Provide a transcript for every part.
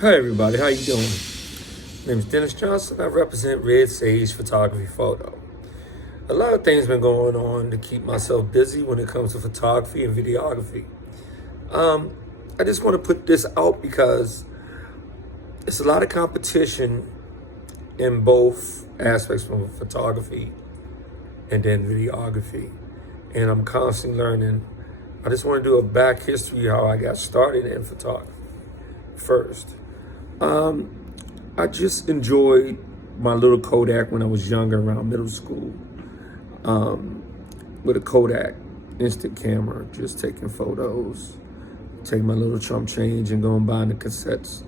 Hi everybody, how you doing? My name is Dennis Johnson. I represent Red Sage Photography Photo. A lot of things been going on to keep myself busy when it comes to photography and videography. I just want to put this out because it's a lot of competition in both aspects from photography and then videography. And I'm constantly learning. I just want to do a back history how I got started in photography first. I just enjoyed my little Kodak when I was younger, around middle school, with a Kodak instant camera, just taking photos, taking my little chump change and going buying the cassettes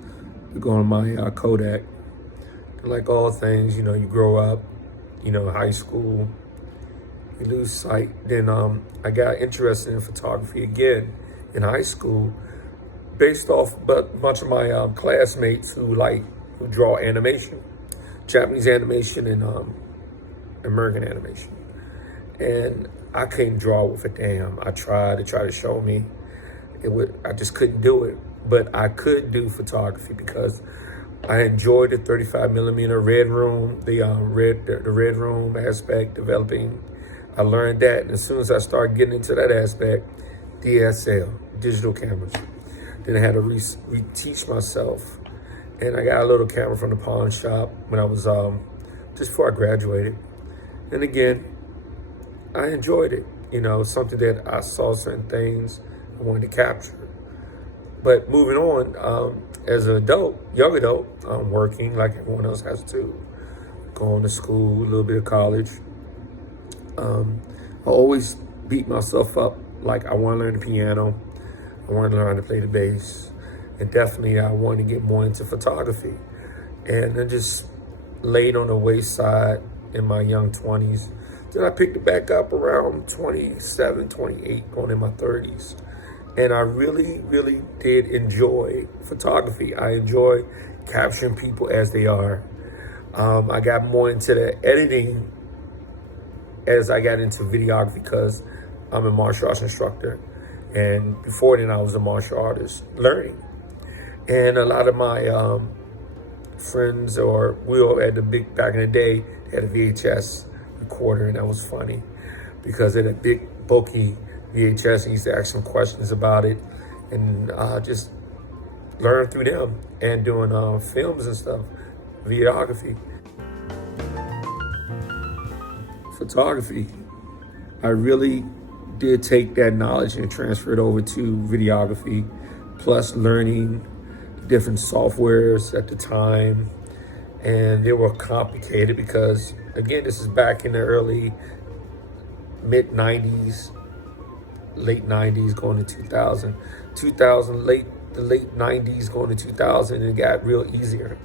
to go on my Kodak. Like all things, you grow up, high school, you lose sight. Then I got interested in photography again in high school, based off but a bunch of my classmates who draw animation, Japanese animation and American animation. And I couldn't draw with a damn. I tried to show me. I just couldn't do it. But I could do photography because I enjoyed the 35 millimeter red room, the red room aspect, developing. I learned that, and as soon as I started getting into that aspect, DSL, digital cameras. Then I had to reteach myself, and I got a little camera from the pawn shop when I was just before I graduated. And again, I enjoyed it. Something that I saw certain things I wanted to capture. But moving on, as an adult, young adult, I'm working like everyone else has to, going to school, a little bit of college. I always beat myself up like I want to learn the piano. I wanted to learn how to play the bass, and definitely I wanted to get more into photography. And then just laid on the wayside in my young 20s. Then I picked it back up around 27, 28, going in my 30s. And I really, really did enjoy photography. I enjoy capturing people as they are. I got more into the editing as I got into videography because I'm a martial arts instructor. And before then, I was a martial artist learning. And a lot of my friends, or we all had back in the day, they had a VHS recorder, and that was funny because they had a big, bulky VHS, and used to ask some questions about it, and just learn through them and doing films and stuff, videography. Photography, I really did take that knowledge and transfer it over to videography, plus learning different softwares at the time. And they were complicated because, again, this is back in the early, mid 90s, late 90s going to 2000, the late 90s going to 2000, and it got real easier.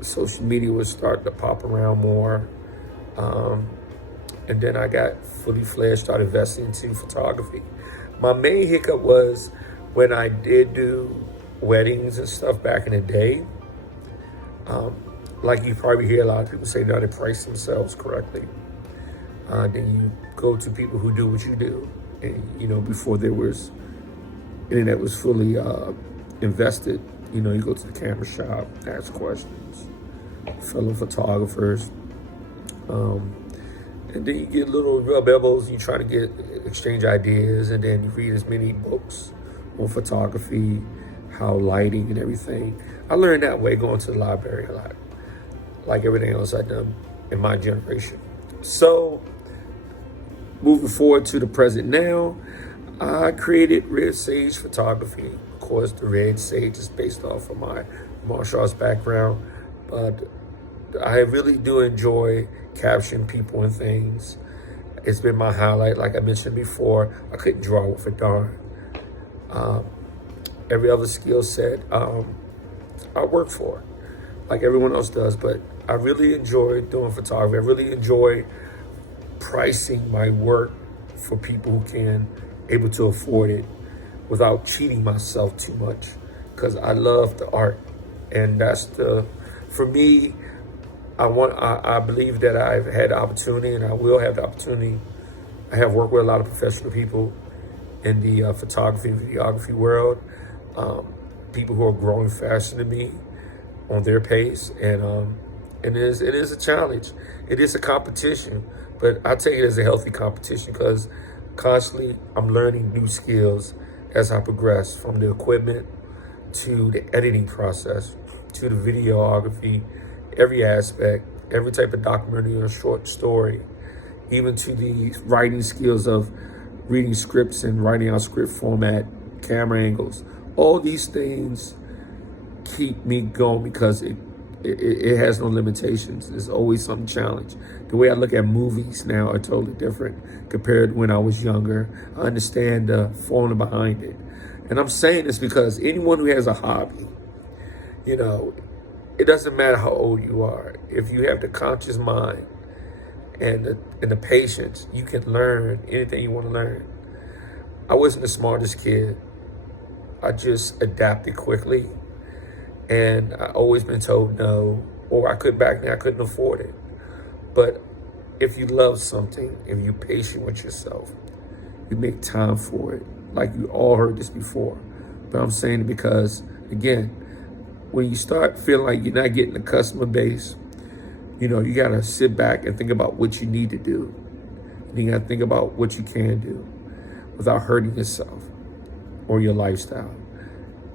Social media was starting to pop around more. And then I got fully fledged, started investing into photography. My main hiccup was when I did do weddings and stuff back in the day. Like you probably hear a lot of people say now they price themselves correctly. Then you go to people who do what you do. And, before internet was fully invested, you go to the camera shop, ask questions, fellow photographers. And then you get little rub elbows, you try to exchange ideas, and then you read as many books on photography, how lighting and everything. I learned that way going to the library a lot, like everything else I've done in my generation. So moving forward to the present now, I created Red Sage Photography. Of course, the Red Sage is based off of my martial arts background, but I really do enjoy capturing people and things. It's been my highlight. Like I mentioned before, I couldn't draw with a darn. Every other skill set I work for, like everyone else does, but I really enjoy doing photography. I really enjoy pricing my work for people who can, able to afford it without cheating myself too much, because I love the art. And for me, I believe that I've had the opportunity, and I will have the opportunity. I have worked with a lot of professional people in the photography and videography world. people who are growing faster than me on their pace, and it is a challenge. It is a competition, but I take it as a healthy competition because constantly I'm learning new skills as I progress, from the equipment to the editing process to the videography, every aspect, every type of documentary or short story, even to the writing skills of reading scripts and writing out script format, camera angles. All these things keep me going because it has no limitations. There's always some challenge. The way I look at movies now are totally different compared to when I was younger. I understand the formula behind it. And I'm saying this because anyone who has a hobby, you know, it doesn't matter how old you are. If you have the conscious mind and the patience, you can learn anything you want to learn. I wasn't the smartest kid. I just adapted quickly. And I always been told no, or back then I couldn't afford it. But if you love something, if you're patient with yourself, you make time for it. Like you all heard this before. But I'm saying it because, again, when you start feeling like you're not getting the customer base, you know, you gotta sit back and think about what you need to do. And you gotta think about what you can do without hurting yourself or your lifestyle.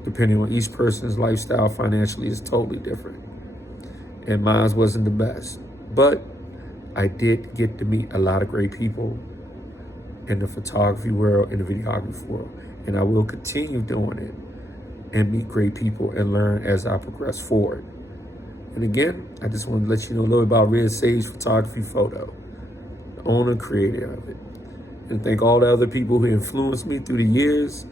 Depending on each person's lifestyle financially is totally different. And mine wasn't the best. But I did get to meet a lot of great people in the photography world, in the videography world. And I will continue doing it and meet great people and learn as I progress forward. And again, I just want to let you know a little about RedsagePhoto, the owner and creator of it. And thank all the other people who influenced me through the years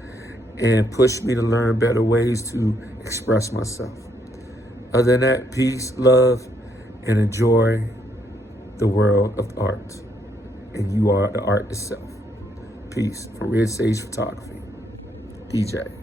and pushed me to learn better ways to express myself. Other than that, peace, love, and enjoy the world of art. And you are the art itself. Peace from Red Sage Photography. DJ.